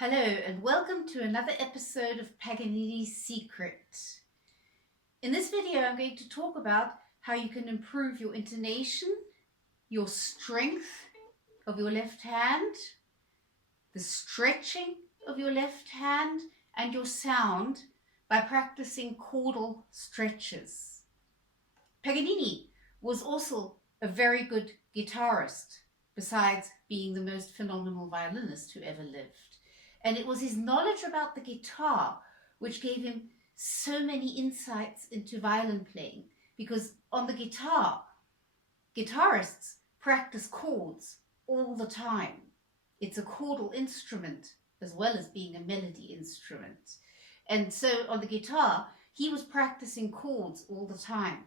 Hello and welcome to another episode of Paganini's Secret. In this video I'm going to talk about how you can improve your intonation, your strength of your left hand, the stretching of your left hand and your sound by practicing chordal stretches. Paganini was also a very good guitarist, besides being the most phenomenal violinist who ever lived. And it was his knowledge about the guitar which gave him so many insights into violin playing. Because on the guitar, guitarists practice chords all the time. It's a chordal instrument as well as being a melody instrument. And so on the guitar, he was practicing chords all the time.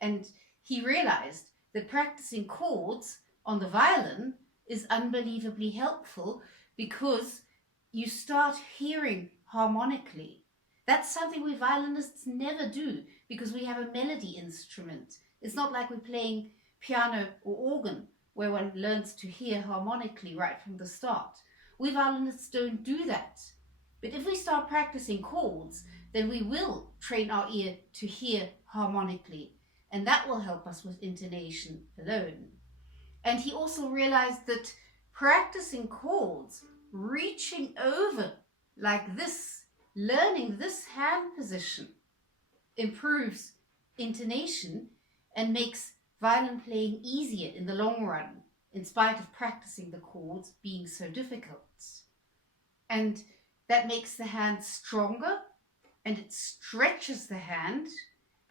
And he realized that practicing chords on the violin is unbelievably helpful because you start hearing harmonically. That's something we violinists never do because we have a melody instrument. It's not like we're playing piano or organ where one learns to hear harmonically right from the start. We violinists don't do that. But if we start practicing chords, then we will train our ear to hear harmonically, and that will help us with intonation alone. And he also realized that practicing chords, reaching over like this, learning this hand position, improves intonation and makes violin playing easier in the long run, in spite of practicing the chords being so difficult. And that makes the hand stronger and it stretches the hand.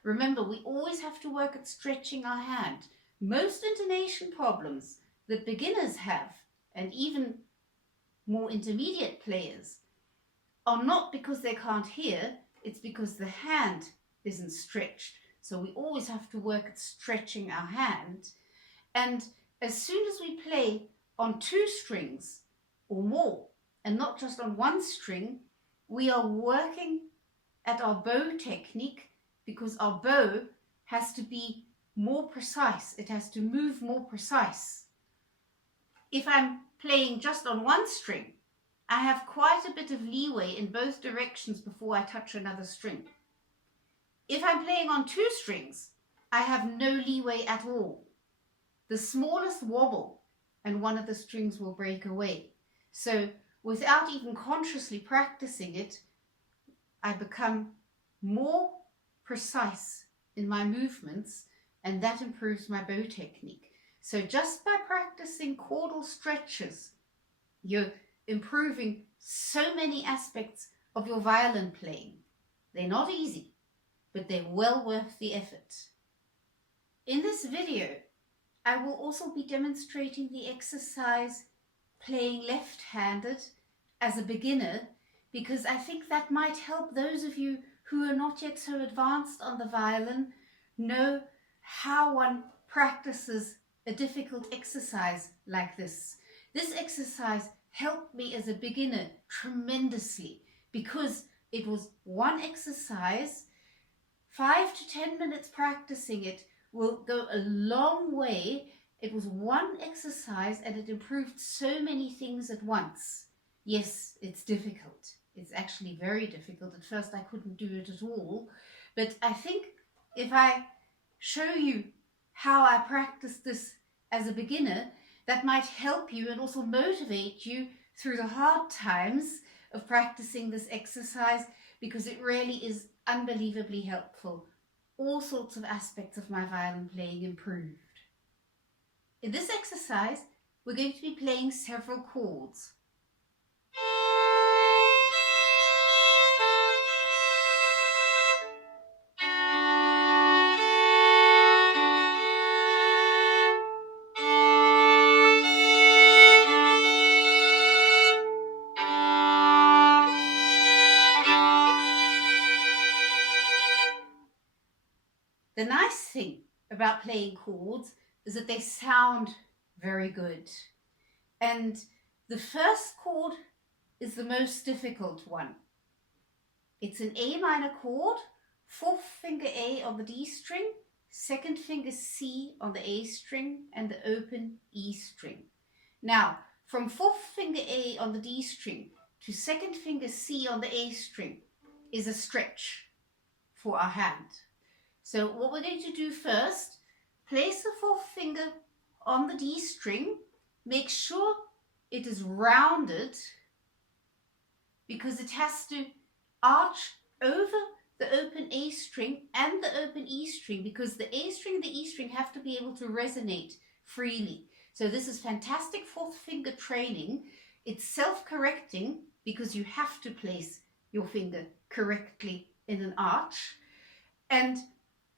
Remember, we always have to work at stretching our hand. Most intonation problems that beginners have, and even more intermediate players, are not because they can't hear, it's because the hand isn't stretched. So we always have to work at stretching our hand. And as soon as we play on 2 strings or more, and not just on 1 string, we are working at our bow technique, because our bow has to be more precise. It has to move more precise. If I'm playing just on 1 string, I have quite a bit of leeway in both directions before I touch another string. If I'm playing on 2 strings, I have no leeway at all. The smallest wobble and one of the strings will break away. So without even consciously practicing it, I become more precise in my movements, and that improves my bow technique. So just by practicing chordal stretches, you're improving so many aspects of your violin playing. They're not easy, but they're well worth the effort. In this video, I will also be demonstrating the exercise playing left-handed as a beginner, because I think that might help those of you who are not yet so advanced on the violin know how one practices a difficult exercise like this. This exercise helped me as a beginner tremendously because it was one exercise. 5 to 10 minutes practicing it will go a long way. It was one exercise and it improved so many things at once. Yes, it's difficult. It's actually very difficult. At first I couldn't do it at all, but I think if I show you how I practiced this as a beginner, that might help you and also motivate you through the hard times of practicing this exercise, because it really is unbelievably helpful. All sorts of aspects of my violin playing improved. In this exercise, we're going to be playing several chords. The nice thing about playing chords is that they sound very good. And the first chord is the most difficult one. It's an A minor chord, 4th finger A on the D string, 2nd finger C on the A string, and the open E string. Now, from 4th finger A on the D string, to second finger C on the A string is a stretch for our hand. So what we're going to do first, place the fourth finger on the D string. Make sure it is rounded because it has to arch over the open A string and the open E string, because the A string and the E string have to be able to resonate freely. So this is fantastic fourth finger training. It's self-correcting because you have to place your finger correctly in an arch. And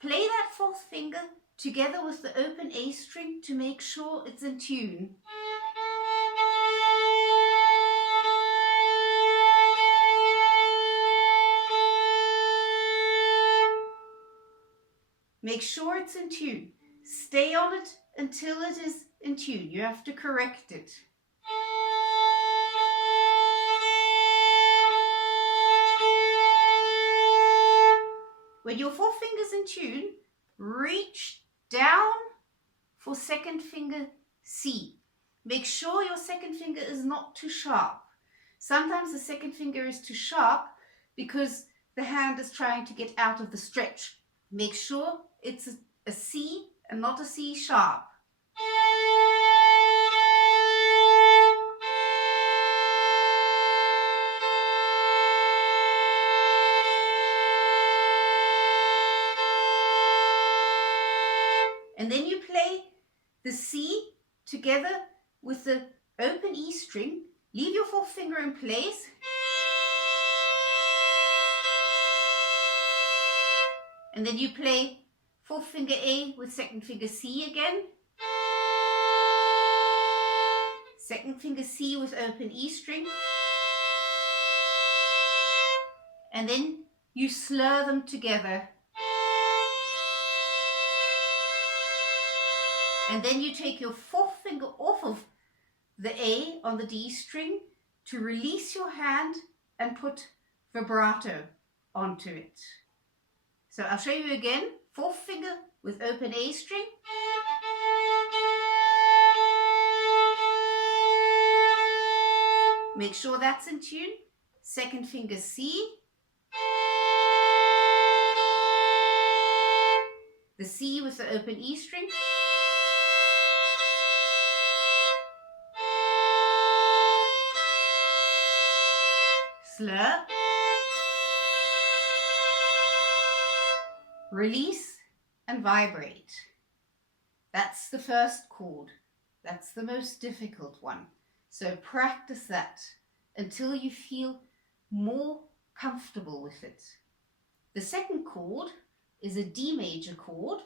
play that fourth finger together with the open A string to make sure it's in tune. Make sure it's in tune. Stay on it until it is in tune. You have to correct it. When your fourth finger's in tune, reach down for second finger C. Make sure your second finger is not too sharp. Sometimes the second finger is too sharp because the hand is trying to get out of the stretch. Make sure it's a C and not a C sharp. And then you play the C together with the open E string. Leave your fourth finger in place. And then you play fourth finger A with second finger C again. Second finger C with open E string. And then you slur them together. And then you take your fourth finger off of the A on the D string to release your hand and put vibrato onto it. So I'll show you again. Fourth finger with open A string. Make sure that's in tune. Second finger C. The C with the open E string. Slur. Release and vibrate. That's the first chord. That's the most difficult one. So practice that until you feel more comfortable with it. The second chord is a D major chord.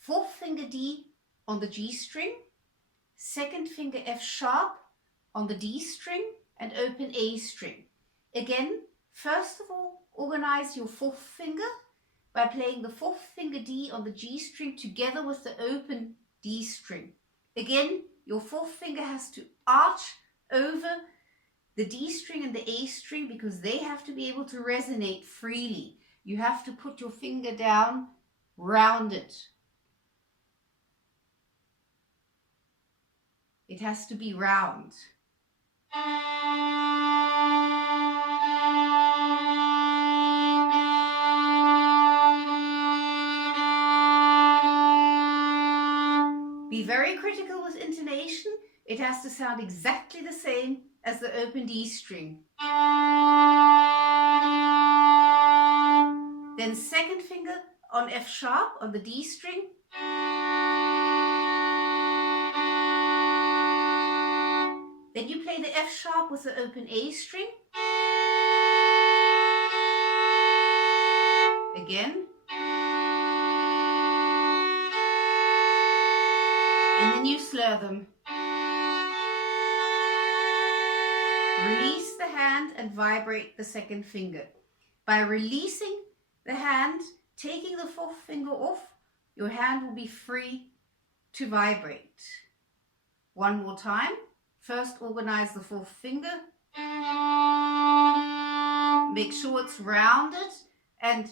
Fourth finger D on the G string. Second finger F sharp on the D string and open A string. Again, first of all, organize your fourth finger by playing the fourth finger D on the G string together with the open D string. Again, your fourth finger has to arch over the D string and the A string because they have to be able to resonate freely. You have to put your finger down, round it. It has to be round. Be very critical with intonation. It has to sound exactly the same as the open D string. Then second finger on F sharp on the D string. Then you play the F sharp with the open A string. Again. And then you slur them. Release the hand and vibrate the second finger. By releasing the hand, taking the fourth finger off, your hand will be free to vibrate. One more time. First, organize the fourth finger. Make sure it's rounded and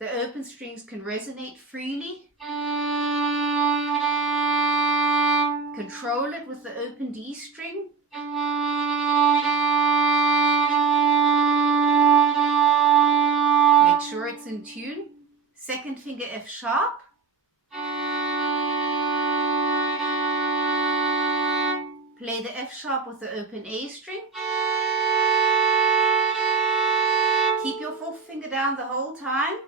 the open strings can resonate freely. Control it with the open D string. tune. Second finger F sharp. Play the F sharp with the open A string. Keep your fourth finger down the whole time,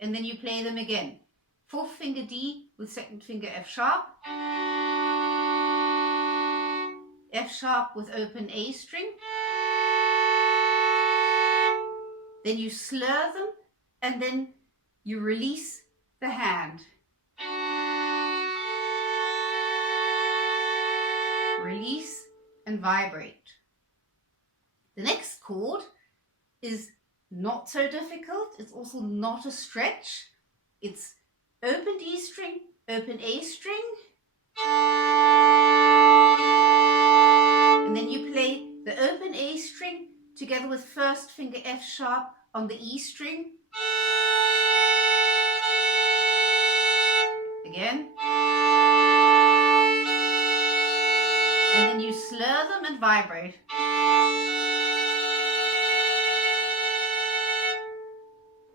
and then you play them again. Fourth finger D with second finger F sharp. F sharp with open A string. Then you slur them, and then you release the hand. Release and vibrate. The next chord is not so difficult. It's also not a stretch. It's open D string, open A string. And then you play the open A string together with first finger F sharp on the E string. Again. And then you slur them and vibrate.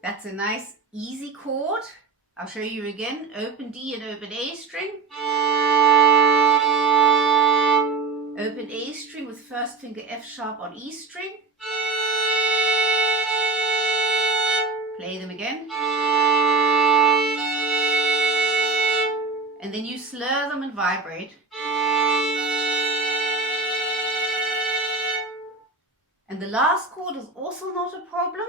That's a nice easy chord. I'll show you again. Open D and open A string. Open A string with first finger F sharp on E string. Play them again. And then you slur them and vibrate. And the last chord is also not a problem.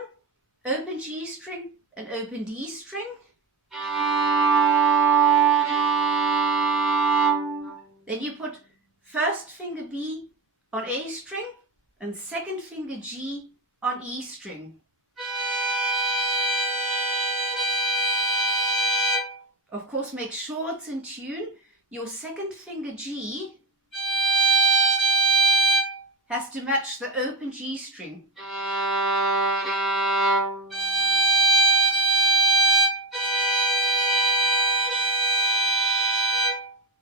Open G string and open D string. Then you put first finger B on A string and second finger G on E string. Of course, make sure it's in tune. Your second finger G has to match the open G string.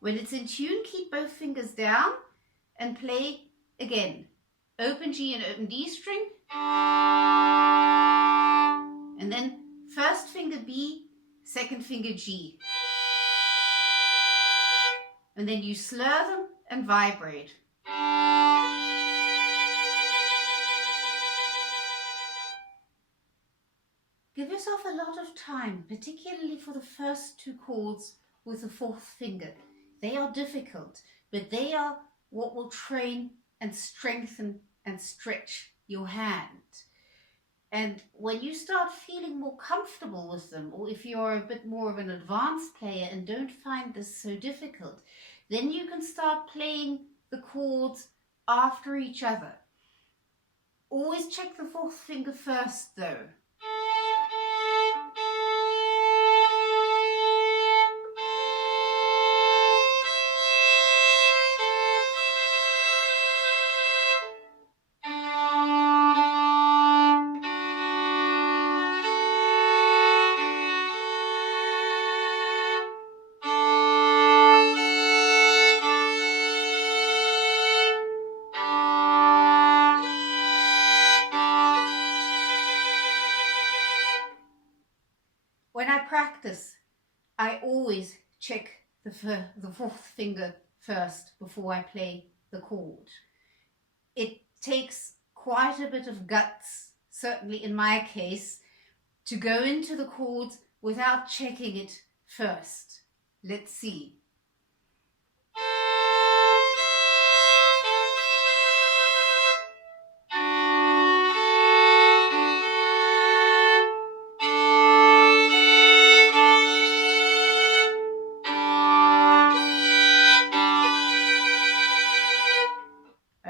When it's in tune, keep both fingers down and play again. Open G and open D string. And then first finger B, second finger G. And then you slur them and vibrate. Give yourself a lot of time, particularly for the first two chords with the fourth finger. They are difficult, but they are what will train and strengthen and stretch your hand. And when you start feeling more comfortable with them, or if you're a bit more of an advanced player and don't find this so difficult, then you can start playing the chords after each other. Always check the fourth finger first though. When I practice, I always check the fourth finger first before I play the chord. It takes quite a bit of guts, certainly in my case, to go into the chords without checking it first. Let's see.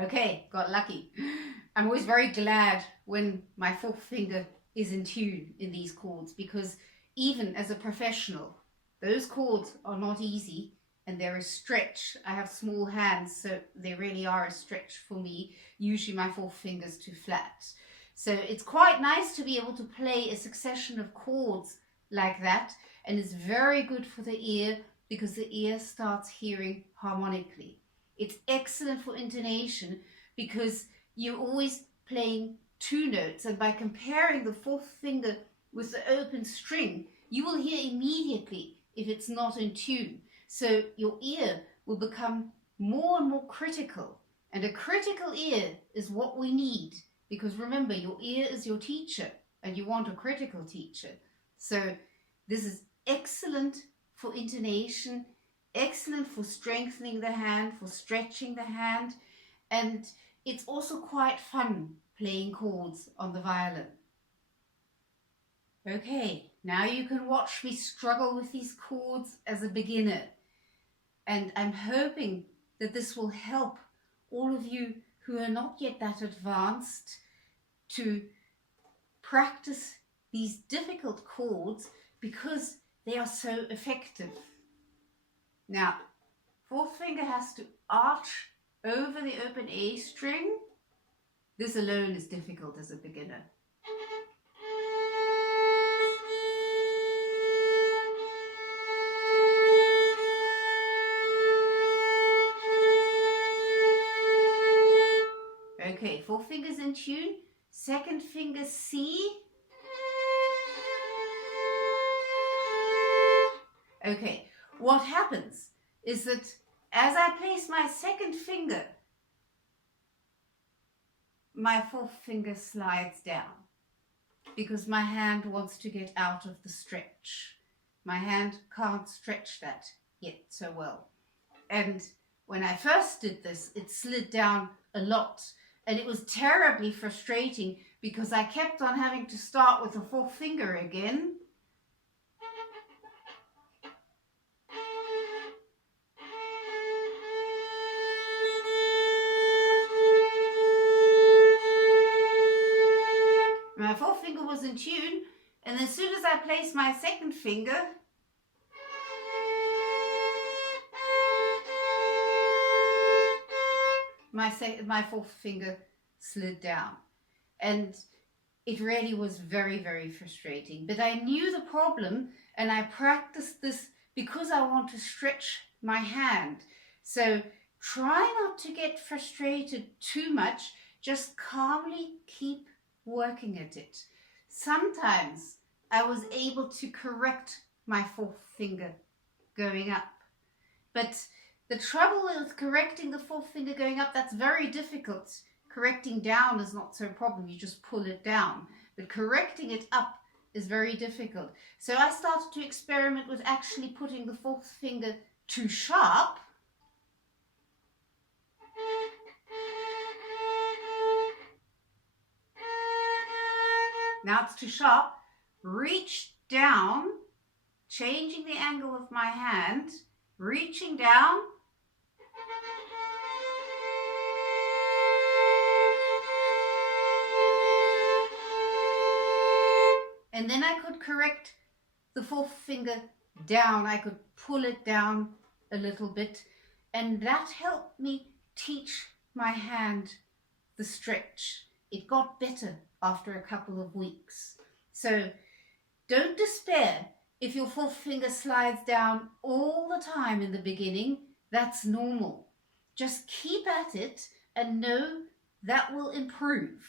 Okay, got lucky. I'm always very glad when my fourth finger is in tune in these chords, because even as a professional, those chords are not easy and they're a stretch. I have small hands, so they really are a stretch for me. Usually my fourth finger's too flat. So it's quite nice to be able to play a succession of chords like that, and it's very good for the ear because the ear starts hearing harmonically. It's excellent for intonation because you're always playing two notes, and by comparing the fourth finger with the open string, you will hear immediately if it's not in tune. So your ear will become more and more critical. And a critical ear is what we need, because remember, your ear is your teacher and you want a critical teacher. So this is excellent for intonation, excellent for strengthening the hand, for stretching the hand, and it's also quite fun playing chords on the violin. Okay, now you can watch me struggle with these chords as a beginner, and I'm hoping that this will help all of you who are not yet that advanced to practice these difficult chords because they are so effective. Now, fourth finger has to arch over the open A string. This alone is difficult as a beginner. Okay, four fingers in tune, second finger C. Okay, what happens is that as I place my second finger, my fourth finger slides down because my hand wants to get out of the stretch. My hand can't stretch that yet so well. And when I first did this, it slid down a lot. And it was terribly frustrating because I kept on having to start with the fourth finger again. My fourth finger was in tune, and as soon as I placed my second finger, my fourth finger slid down, and it really was very, very frustrating. But I knew the problem, and I practiced this because I want to stretch my hand. So try not to get frustrated too much, just calmly keep working at it. Sometimes I was able to correct my fourth finger going up, but the trouble with correcting the fourth finger going up, that's very difficult. Correcting down is not so a problem, you just pull it down. But correcting it up is very difficult. So I started to experiment with actually putting the fourth finger too sharp. Now it's too sharp. Reach down, changing the angle of my hand, reaching down. And then I could correct the fourth finger down. I could pull it down a little bit, and that helped me teach my hand the stretch. It got better after a couple of weeks. So don't despair if your fourth finger slides down all the time in the beginning. That's normal. Just keep at it and know that will improve.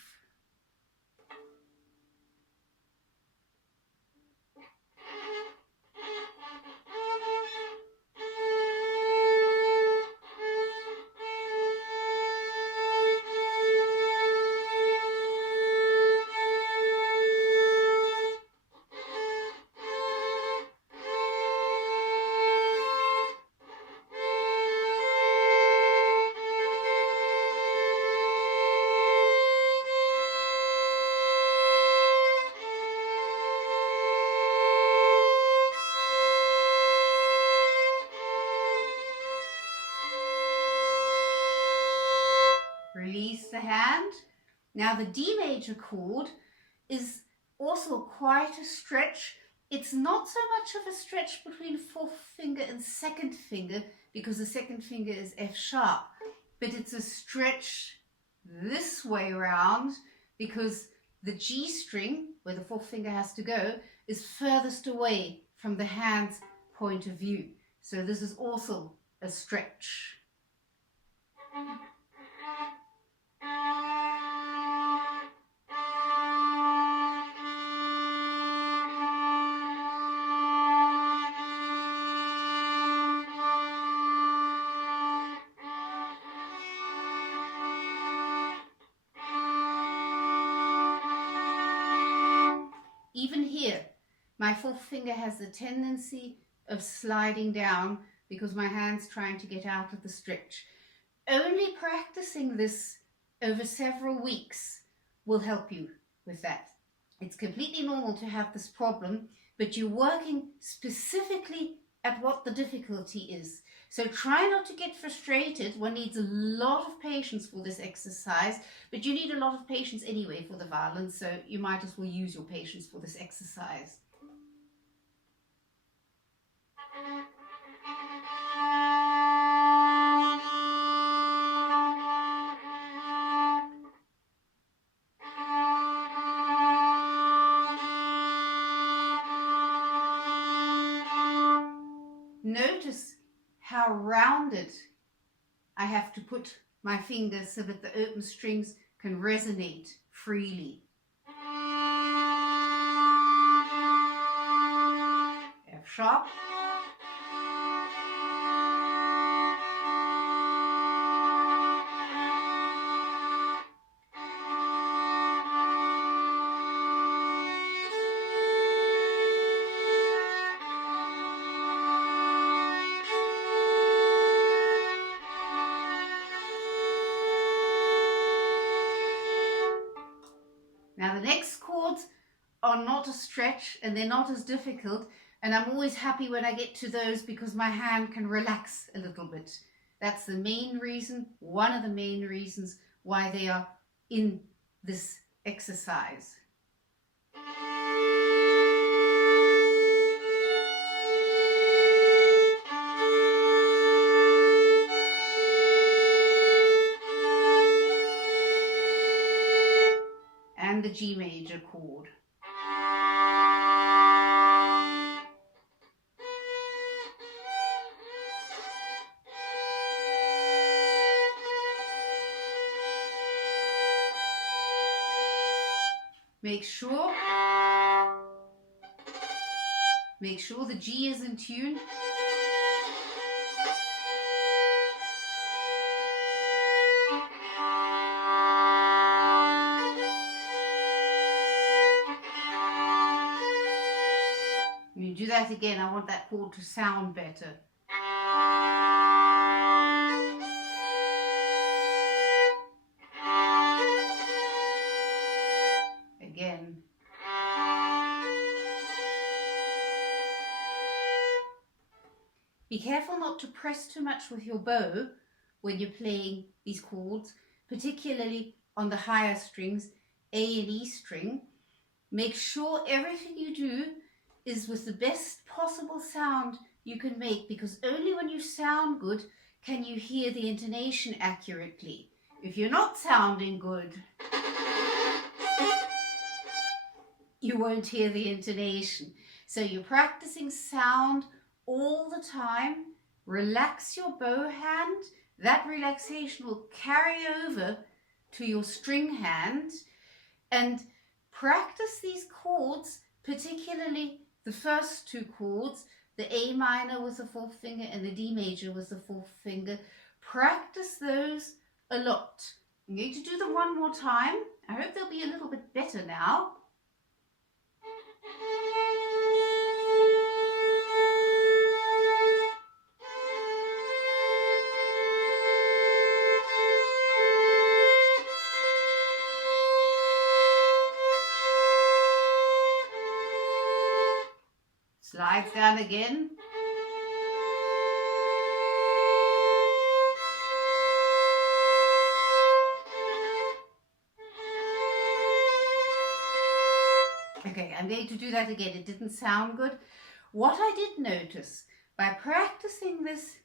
Release the hand. Now the D major chord is also quite a stretch. It's not so much of a stretch between fourth finger and second finger because the second finger is F sharp, but it's a stretch this way around because the G string, where the fourth finger has to go, is furthest away from the hand's point of view. So this is also a stretch. even here, my fourth finger has the tendency of sliding down because my hand's trying to get out of the stretch. Only practicing this over several weeks will help you with that. It's completely normal to have this problem, but you're working specifically at what the difficulty is. So try not to get frustrated. One needs a lot of patience for this exercise, but you need a lot of patience anyway for the violin, so you might as well use your patience for this exercise. Notice how rounded I have to put my fingers so that the open strings can resonate freely. F sharp. Now the next chords are not a stretch and they're not as difficult, and I'm always happy when I get to those because my hand can relax a little bit. That's the main reason, one of the main reasons why they are in this exercise. And the G major chord. Make sure the G is in tune. When you do that again, I want that chord to sound better. Again. Be careful not to press too much with your bow when you're playing these chords, particularly on the higher strings, A and E string. Make sure everything you do is with the best possible sound you can make, because only when you sound good can you hear the intonation accurately. If you're not sounding good, you won't hear the intonation. So you're practicing sound all the time. Relax your bow hand. That relaxation will carry over to your string hand, and practice these chords, particularly the first two chords, the A minor with the fourth finger and the D major with the fourth finger. Practice those a lot. I'm going to do them one more time. I hope they'll be a little bit better now. Slides down again. Okay, I'm going to do that again. It didn't sound good. What I did notice by practicing this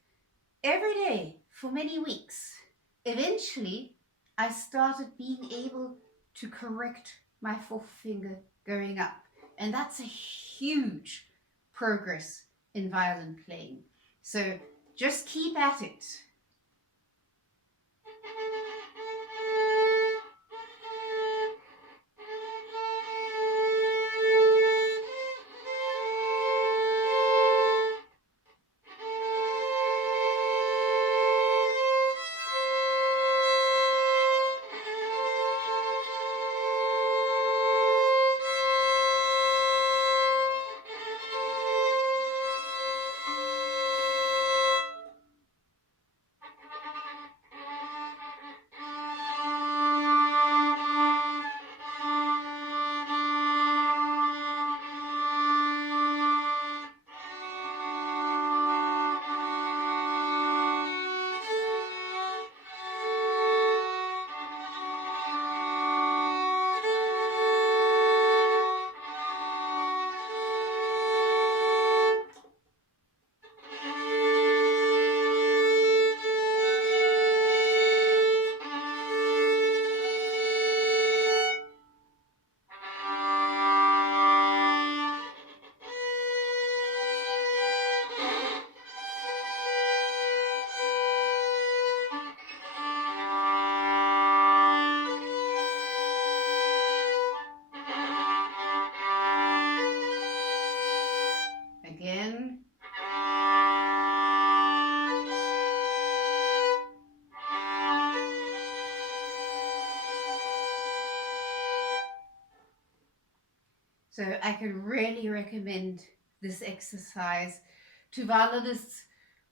every day for many weeks, eventually I started being able to correct my fourth finger going up. And that's a huge progress in violin playing. So just keep at it. So I can really recommend this exercise to violinists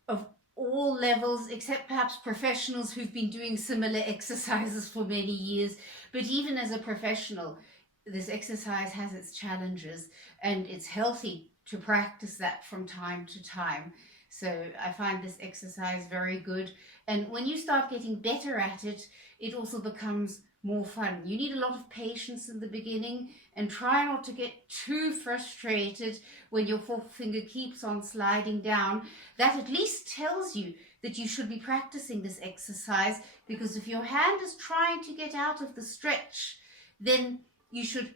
of all levels, except perhaps professionals who've been doing similar exercises for many years. But even as a professional, this exercise has its challenges, and it's healthy to practice that from time to time. So I find this exercise very good. And when you start getting better at it, it also becomes more fun. You need a lot of patience in the beginning, and try not to get too frustrated when your fourth finger keeps on sliding down. That at least tells you that you should be practicing this exercise, because if your hand is trying to get out of the stretch, then you should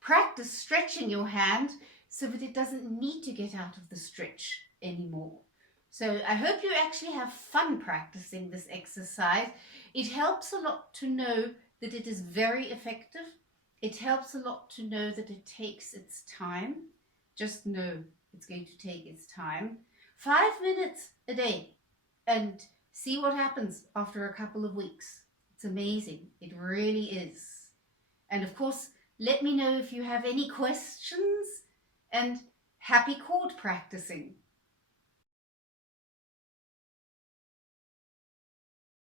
practice stretching your hand so that it doesn't need to get out of the stretch anymore. So I hope you actually have fun practicing this exercise. It helps a lot to know that it is very effective. It helps a lot to know that it takes its time. Just know it's going to take its time. 5 minutes a day, and see what happens after a couple of weeks. It's amazing. It really is. And of course, let me know if you have any questions, and happy chord practicing.